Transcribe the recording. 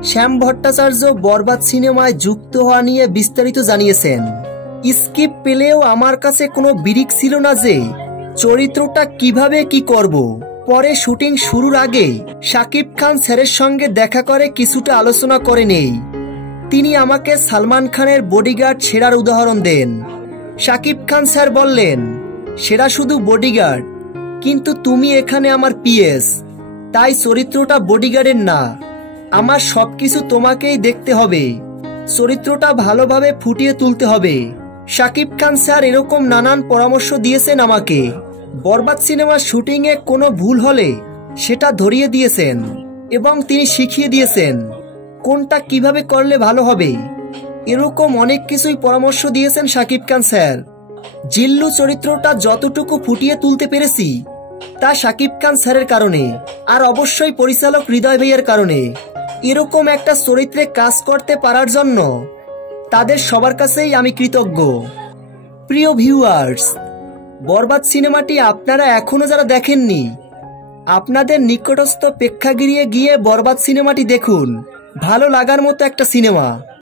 শ্যাম ভট্টাচার্য বরবাদ সিনেমায় যুক্ত হওয়া নিয়ে বিস্তারিত জানিয়েছেন। স্ক্রিপ্ট পেলেও আমার কাছে কোনো বিরিক ছিল না যে চরিত্রটা কিভাবে কি করব। পরে শুটিং শুরুর আগে শাকিব খান স্যারের সঙ্গে দেখা করে কিছুটা আলোচনা করে নেই। তিনি আমাকে সালমান খানের বডিগার্ড সেরার উদাহরণ দেন। শাকিব খান স্যার বললেন, সেরা শুধু বডিগার্ড, কিন্তু তুমি এখানে আমার পিএস, তাই চরিত্রটা বডিগার্ডের না, আমার সবকিছু তোমাকেই দেখতে হবে, চরিত্রটা ভালোভাবে ফুটিয়ে তুলতে হবে। শাকিব খান স্যার এরকম নানান পরামর্শ দিয়েছেন আমাকে। বরবাদ সিনেমার শুটিংয়ে কোনো ভুল হলে সেটা ধরিয়ে দিয়েছেন এবং তিনি শিখিয়ে দিয়েছেন কোনটা কিভাবে করলে ভালো হবে। এরকম অনেক কিছুই পরামর্শ দিয়েছেন শাকিব খান স্যার। জিল্লু চরিত্রটা যতটুকু ফুটিয়ে তুলতে পেরেছি তা শাকিব খান স্যারের কারণে, আর অবশ্যই পরিচালক হৃদয় ভাইয়ের কারণে। এরকম একটা চরিত্রে কাজ করতে পারার জন্য তাদের সবার কাছেই আমি কৃতজ্ঞ। প্রিয় ভিউয়ার্স, বরবাদ সিনেমাটি আপনারা এখনো যারা দেখেননি, আপনাদের নিকটস্থ প্রেক্ষাগৃহে গিয়ে বরবাদ সিনেমাটি দেখুন। ভালো লাগার মতো একটা সিনেমা।